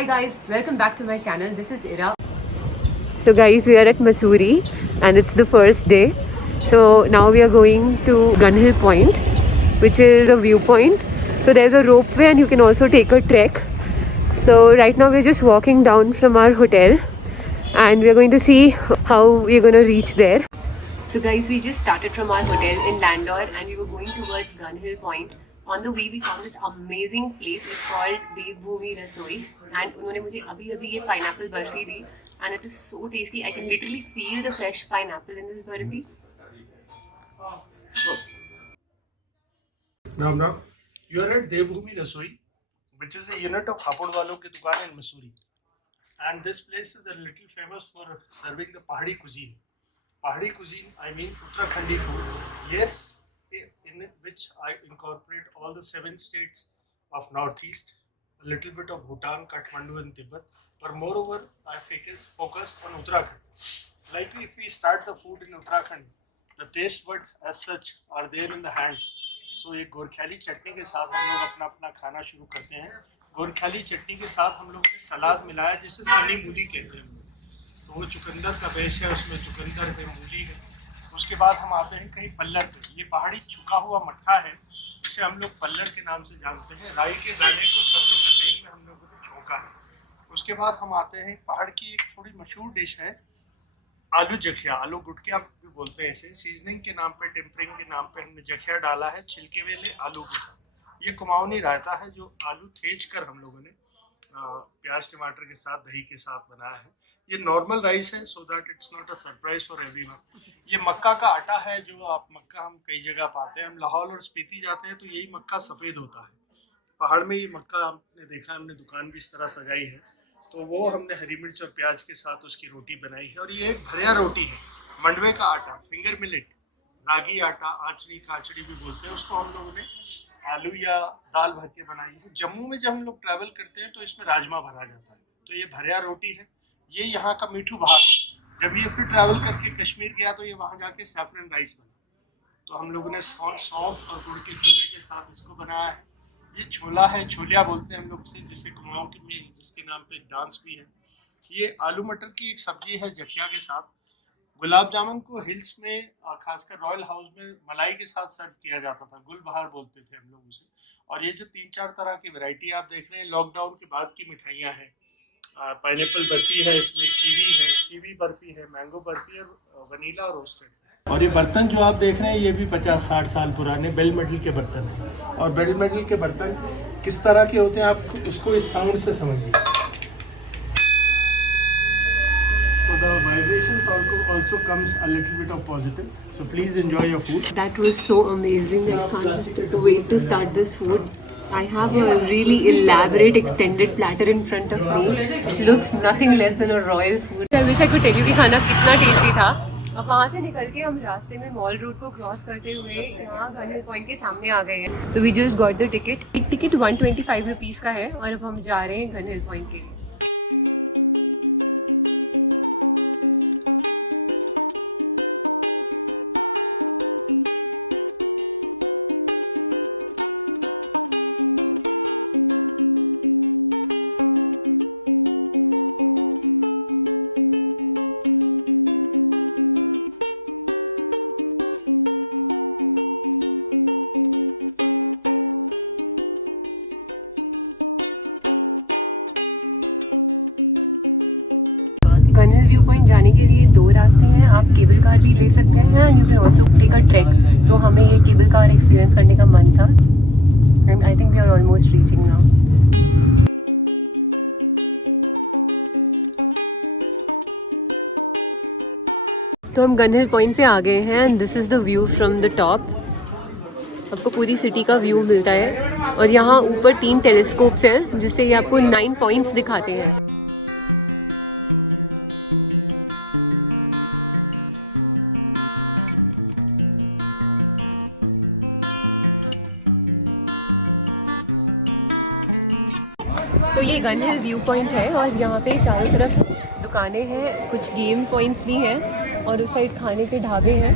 Hi guys, welcome back to my channel. This is Ira. So guys, we are at Mussoorie and it's the first day. So now we are going to Gun Hill Point, which is a viewpoint. So there's a ropeway and you can also take a trek. So right now we're just walking down from our hotel and we're going to see how we're going to reach there. So guys, we just started from our hotel in Landor and we were going towards Gun Hill Point. On the way we found this amazing place. It's called Devbhoomi Rasoi and उन्होंने मुझे अभी ये pineapple बर्फी दी and it is so tasty. I can literally feel the fresh pineapple in this barfi. Now, you are at Devbhoomi Rasoi, which is a unit of Hapod Walon ki dukaan in Mussoorie. And this place is a little famous for serving the Pahadi cuisine. Pahadi cuisine, I mean Uttarakhandi food. Yes, in which I incorporate all the 7 states of Northeast, a little bit of Bhutan, Kathmandu and Tibet. But moreover, I focus on Uttarakhand. Like if we start the food in Uttarakhand, the taste buds as such are there in the hands. So ये गोरख्याली चटनी के साथ हम लोग अपना खाना शुरू करते हैं. गोरख्याली चटनी के साथ हम लोग ने सलाद मिलाया जिसे सनी मूली कहते हैं. तो वो चुकंदर का बेस है, उसमें चुकंदर है, मूली है. उसके बाद हम आते हैं कहीं पल्लर पे. ये पहाड़ी छुका हुआ मट्ठा है जिसे हम लोग पल्लर के नाम से जानते हैं. राई के दाने को सरसों के तेल में हम लोगों ने छौंका है. उसके बाद हम आते हैं पहाड़ की एक थोड़ी मशहूर डिश है आलू जखिया. आलू गुटकिया भी बोलते हैं इसे. सीजनिंग के नाम पे, टेम्परिंग के नाम पे हमने जखिया डाला है छिलके वाले आलू के साथ. ये कुमाऊनी रायता है जो आलू थेच कर हम लोगों ने प्याज टमाटर के साथ दही के साथ बनाया है. ये नॉर्मल राइस है so that it's not a surprise for everyone. ये मक्का का आटा है जो आप मक्का हम कई जगह पाते हैं. हम लाहौल और स्पीति जाते हैं तो यही मक्का सफ़ेद होता है. पहाड़ में ये मक्का आपने देखा, हमने दुकान भी इस तरह सजाई है. तो वो हमने हरी मिर्च और प्याज के साथ उसकी रोटी बनाई है. और ये एक भरिया रोटी है. मंडवे का आटा, फिंगर मिलेट, रागी आटा, आंचड़ी काचड़ी भी बोलते हैं उसको, हम लोगों ने आलू या दाल भर के बनाई है. जम्मू में जब हम लोग ट्रैवल करते हैं तो इसमें राजमा भरा जाता है. तो ये भरिया रोटी है. ये यहाँ का मीठू भात. जब ये फिर ट्रैवल करके कश्मीर गया तो ये वहाँ जाके सैफरन राइस बना. तो हम लोगों ने सौंफ और गुड़ के चूल्हे के साथ इसको बनाया है. ये छोला है, छोलिया बोलते हैं हम लोग से, जिसे कुमाऊं में जिसके नाम पे डांस भी है. ये आलू मटर की एक सब्जी है जखिया के साथ. गुलाब जामुन को हिल्स में खासकर रॉयल हाउस में मलाई के साथ सर्व किया जाता था. गुल बहार बोलते थे हम लोग उसे. और ये जो 3-4 तरह की वैरायटी आप देख रहे हैं लॉकडाउन के बाद की मिठाइयाँ हैं. पाइनएप्पल बर्फी है, इसमें कीवी बर्फी है, मैंगो बर्फी और वनीला और रोस्टेड. और ये बर्तन जो आप देख रहे हैं ये भी 50-60 साल पुराने बेल मेटल के बर्तन हैं. और बेल मेटल के बर्तन किस तरह के होते हैं आप उसको इस साउंड से समझिए. So the vibrations also comes a little bit of positive. So please enjoy your food. That was so amazing. I can't just wait to start this food. I have a really elaborate extended platter in front of me. It looks nothing less than a royal food. I wish I could tell you कि खाना कितना टेस्टी था. अब वहाँ से निकल के हम रास्ते में मॉल रूट को क्रॉस करते हुए यहाँ गन हिल पॉइंट के सामने आ गए हैं. तो we just got the ticket. एक टिकट 125 रुपीज़ का है और अब हम जा रहे हैं गन हिल पॉइंट के लिए. गन हिल व्यू पॉइंट जाने के लिए 2 रास्ते हैं. आप केबल कार भी ले सकते हैं and you can also take a track. तो हमें ये केबल कार एक्सपीरियंस करने का मन था and I think we are almost reaching now. तो हम गन हिल पॉइंट पे आ गए हैं and this is the view from the top. आपको पूरी सिटी का व्यू मिलता है और यहाँ ऊपर 3 टेलीस्कोप्स हैं जिससे ये आपको 9 पॉइंट्स दिखाते हैं. तो ये गन हिल व्यू पॉइंट है और यहाँ पे चारों तरफ दुकानें हैं, कुछ गेम पॉइंट्स भी हैं और उस साइड खाने के ढाबे हैं.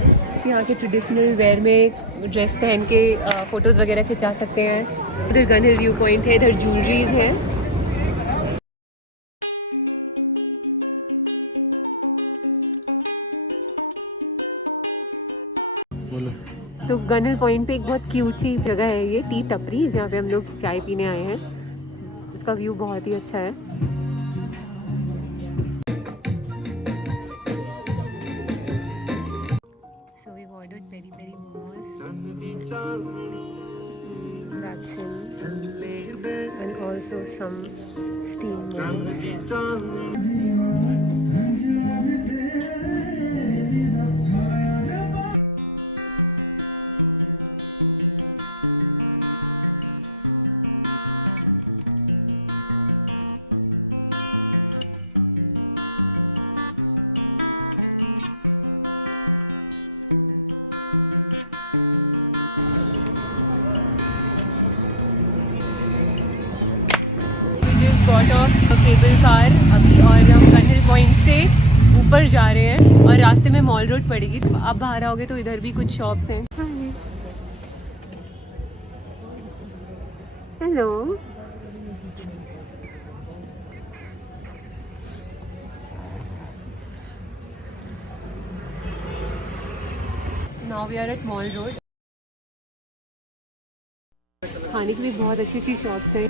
यहाँ के ट्रेडिशनल वेयर में ड्रेस पहन के फ़ोटोज़ वगैरह खिंचा सकते हैं. इधर गन हिल व्यू पॉइंट है, इधर ज्वेलरीज हैं. बोलो। तो गन हिल पॉइंट पे एक बहुत क्यूट सी जगह है ये, टी टपरी, जहाँ पे हम लोग चाय पीने आए हैं। उसका व्यू बहुत ही अच्छा है। So we've ordered peri peri momos, that's in, and also some steamed momos. Got off a cable car अभी और हम गन हिल पॉइंट से ऊपर जा रहे हैं और रास्ते में मॉल रोड पड़ेगी। तो आप बाहर आओगे तो इधर भी कुछ शॉप्स हैं। Hello, now we are at Mall Road. खाने की भी बहुत अच्छी अच्छी शॉप्स हैं।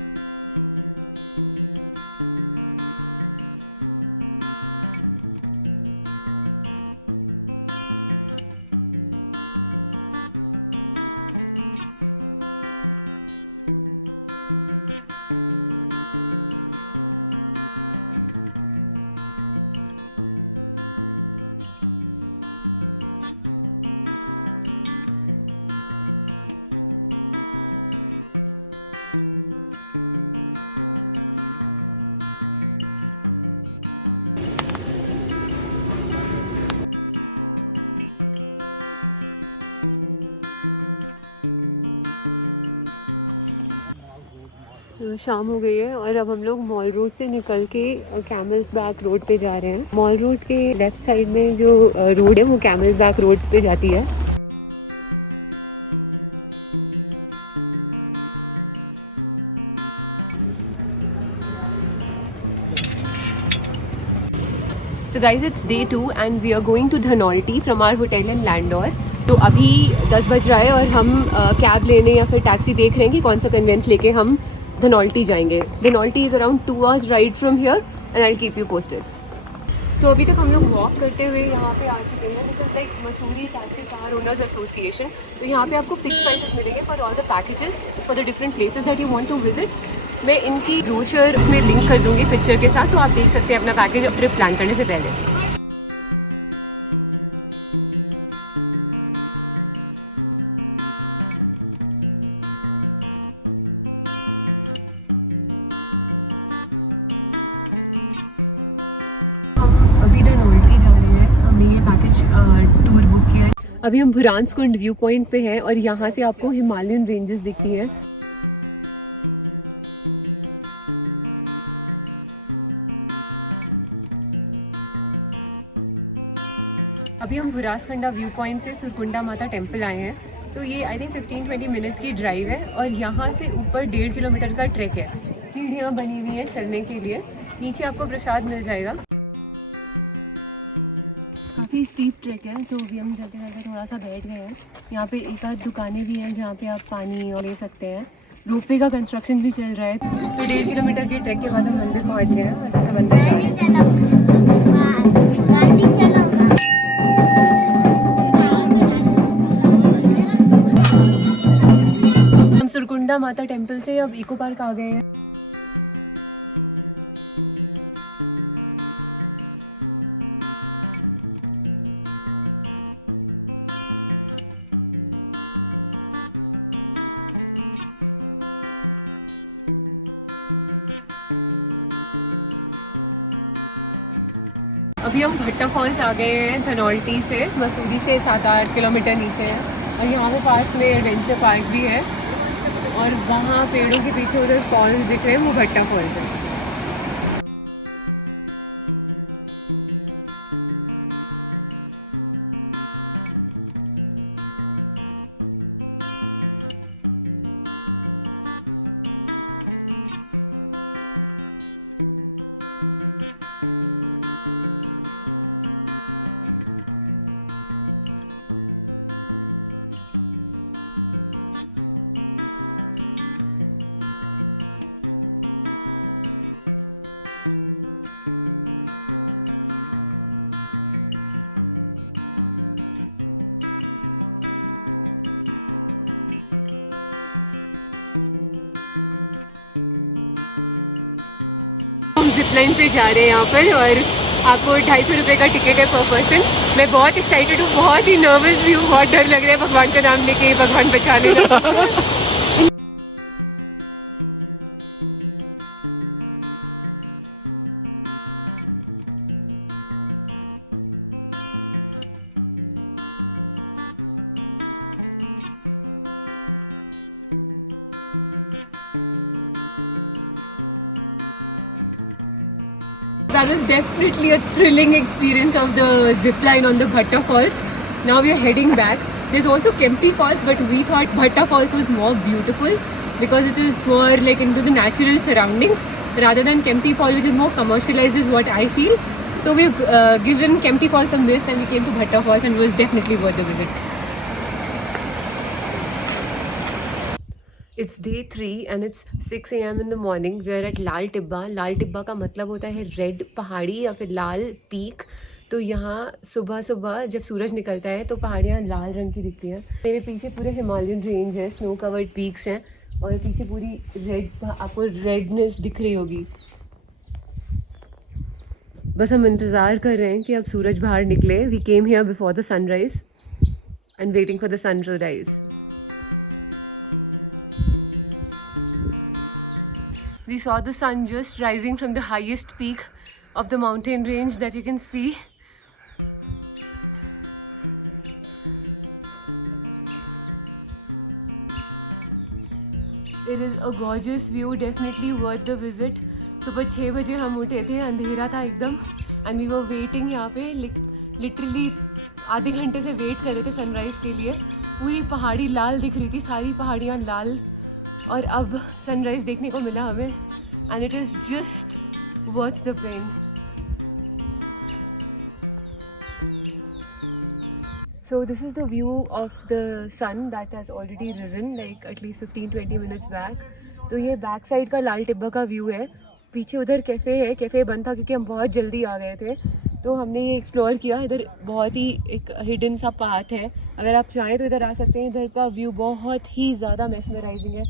तो शाम हो गई है और अब हम लोग मॉल रोड से निकल के कैमल्स बैक रोड पे जा रहे हैं। मॉल रोड के लेफ्ट साइड में जो रोड है वो कैमल्स बैक रोड पे जाती है। So guys, it's day 2 and we are going to Dhanolti from our hotel in Landor. तो अभी 10 बज रहा है और हम कैब लेने या फिर टैक्सी देख रहे हैं कि कौन सा कन्वेंस लेके हम धनौल्टी जाएंगे। Dhanaulti is around 2 hours ride from here and I will keep you posted. तो अभी तक हम लोग वॉक करते हुए यहाँ पे आ चुके हैं। This is like Mussoorie taxi car owners association. तो यहाँ पे आपको फिक्स प्राइसेस मिलेंगे for all the packages for the different places that you want to visit. मैं इनकी ब्रोशर में लिंक कर दूँगी पिक्चर के साथ, तो आप देख सकते हैं अपना पैकेज ट्रिप प्लान करने से पहले। टूर बुक किया है। अभी हम बुरांसकुंड व्यू पॉइंट पे हैं और यहाँ से आपको हिमालयन रेंजेस दिखती हैं। अभी हम बुरासखंडा व्यू पॉइंट से सुरकुंडा माता टेम्पल आए हैं। तो ये आई थिंक 15-20 मिनट्स की ड्राइव है और यहाँ से ऊपर 1.5 किलोमीटर का ट्रैक है। सीढ़ियाँ बनी हुई हैं चलने के लिए। नीचे आपको प्रसाद मिल जाएगा। काफ़ी स्टीप ट्रैक है तो अभी हम चलते चलते थोड़ा सा बैठ गए हैं। यहाँ पे एक आध दुकानें भी हैं जहाँ पे आप पानी और ले सकते हैं। रोपवे का कंस्ट्रक्शन भी चल रहा है। तो 1.5 किलोमीटर के ट्रैक के बाद हम मंदिर पहुँच गए हैं और सब अंदर जा रहे हैं। हम सुरकुंडा माता टेम्पल से अब इको पार्क आ गए हैं। अभी हम भट्टा फॉल्स आ गए हैं धनौल्टी से। मसूरी से 7-8 किलोमीटर नीचे है और यहाँ पे पास में एडवेंचर पार्क भी है और वहाँ पेड़ों के पीछे उधर फॉल्स दिख रहे हैं, वो भट्टा फॉल्स है। जिपलाइन से जा रहे हैं यहाँ पर, और आपको 250 रुपये का टिकट है पर पर्सन। मैं बहुत एक्साइटेड हूँ, बहुत ही नर्वस भी हूँ, बहुत डर लग रहा है भगवान का नाम लेके, भगवान बचा लेना। That was definitely a thrilling experience of the zip line on the Bhatta Falls. Now we are heading back. There's also Kempi Falls, but we thought Bhatta Falls was more beautiful because it is more like into the natural surroundings rather than Kempi Falls, which is more commercialized, is what I feel. So we've given Kempi Falls some miss and we came to Bhatta Falls, and it was definitely worth the visit. It's day 3 and it's 6 AM in the morning. We are at लाल टिब्बा. लाल टिब्बा का मतलब होता है रेड पहाड़ी या फिर लाल पीक. तो यहाँ सुबह सुबह जब सूरज निकलता है तो पहाड़ियाँ लाल रंग की दिखती हैं. मेरे पीछे पूरे हिमालयन रेंज है, स्नो कवर्ड पीक्स हैं, और पीछे पूरी रेड, आपको रेडनेस दिख रही होगी. बस हम इंतज़ार कर रहे हैं कि अब सूरज बाहर निकले. We came here before the sunrise and waiting for the sun to rise. We saw the sun just rising from the highest peak of the mountain range that you can see. It is a gorgeous view, definitely worth the visit. सुबह 6 बजे हम उठे थे, अंधेरा था एकदम, and we were waiting यहाँ पे literally आधे घंटे से वेट कर रहे थे सनराइज़ के लिए. पूरी पहाड़ी लाल दिख रही थी, सारी पहाड़ियाँ लाल, और अब सनराइज़ देखने को मिला हमें, and it is just worth the pain. So this is the view of the sun that has already risen like at least 15-20 minutes back. तो ये बैक साइड का लाल टिब्बा का व्यू है. पीछे उधर कैफ़े है, कैफ़े बंद था क्योंकि हम बहुत जल्दी आ गए थे, तो हमने ये एक्सप्लोर किया. इधर बहुत ही एक हिडन सा पाथ है, अगर आप चाहें तो इधर आ सकते हैं. इधर का व्यू बहुत ही ज़्यादा मेस्मराइजिंग है.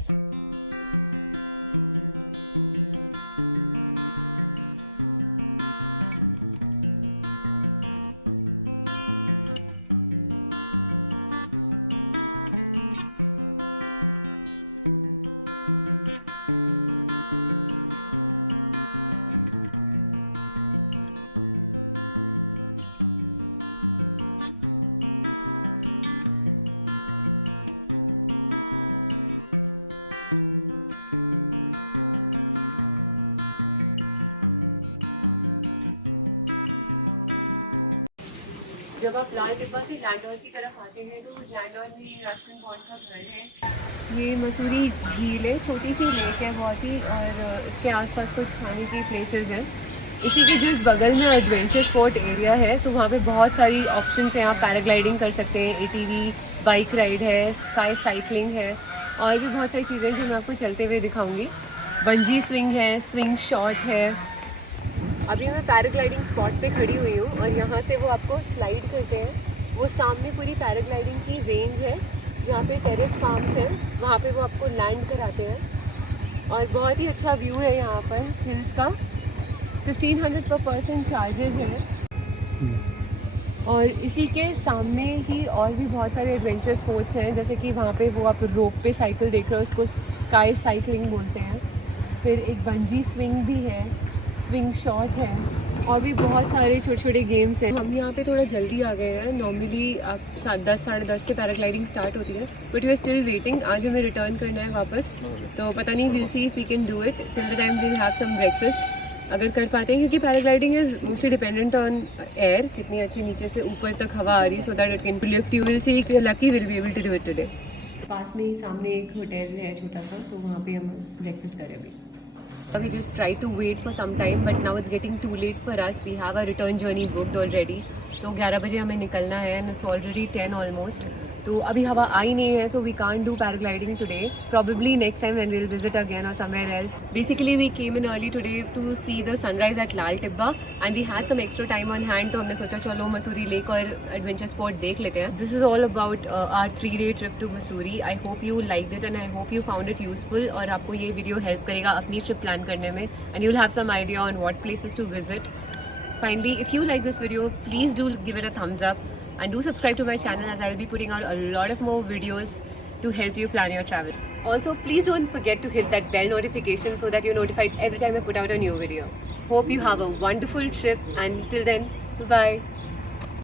जब आप लाल टिब्बा से लैंडौर की तरफ आते हैं तो लैंडौर में रस्किन पॉइंट का घर है. ये मसूरी झील है, छोटी सी लेक है बहुत ही, और इसके आसपास कुछ खाने की प्लेसेस हैं. इसी के जिस बगल में एडवेंचर स्पॉट एरिया है, तो वहाँ पे बहुत सारी ऑप्शंस हैं. आप पैराग्लाइडिंग कर सकते हैं, ATV बाइक राइड है, स्काई साइकिलिंग है, और भी बहुत सारी चीज़ें जो मैं आपको चलते हुए दिखाऊँगी. बंजी स्विंग है, स्विंग शॉट है. अभी मैं पैराग्लाइडिंग स्पॉट पे खड़ी हुई हूँ, और यहाँ से वो आपको स्लाइड करते हैं. वो सामने पूरी पैराग्लाइडिंग की रेंज है जहाँ पे टेरेस फार्म्स हैं, वहाँ पे वो आपको लैंड कराते हैं, और बहुत ही अच्छा व्यू है यहाँ पर हिल्स का. 1500 पर पर्सन चार्जेस हैं. और इसी के सामने ही और भी बहुत सारे एडवेंचर स्पोर्ट्स हैं, जैसे कि वहाँ पे वो आप रोप पे साइकिल देख रहे हो, उसको स्काई साइकिलिंग बोलते हैं. फिर एक बंजी स्विंग भी है, स्विंग शॉट है, और भी बहुत सारे छोटे छोटे गेम्स हैं. हम यहाँ पे थोड़ा जल्दी आ गए हैं. नॉर्मली आप 10 साढ़े 10 से पैराग्लाइडिंग स्टार्ट होती है, but we are still waiting. आज हमें रिटर्न करना है वापस, तो पता नहीं, will see if we can do it. Till the time will have some breakfast अगर कर पाते हैं, क्योंकि paragliding is mostly dependent on air, कितनी अच्छी नीचे से ऊपर तक हवा आ रही, so that it can lift you. Will see if you are lucky will be able to do it today. पास में ही सामने एक होटल है छोटा सा, तो वहाँ पे हम ब्रेकफास्ट करें अभी. We just try to wait for some time, but now it's getting too late for us. We have our return journey booked already. तो 11 बजे हमें निकलना है, and it's already 10 almost. तो अभी हवा आई नहीं है, so we can't do paragliding today. Probably next time when we'll visit again or somewhere else. Basically we came in early today to see the sunrise at Lal Tibba and we had some extra time on hand, तो हमने सोचा चलो मसूरी लेक और adventure spot देख लेते हैं. This is all about our 3-day trip to Mussoorie. I hope you liked it and I hope you found it useful और आपको ये वीडियो हेल्प करेगा अपनी ट्रिप प्लान करने में and you'll have some idea on what places to visit. Finally, if you like this video, please do give it a thumbs up. And do subscribe to my channel as I will be putting out a lot of more videos to help you plan your travel. Also, please don't forget to hit that bell notification so that you're notified every time I put out a new video. Hope you have a wonderful trip and till then, bye-bye.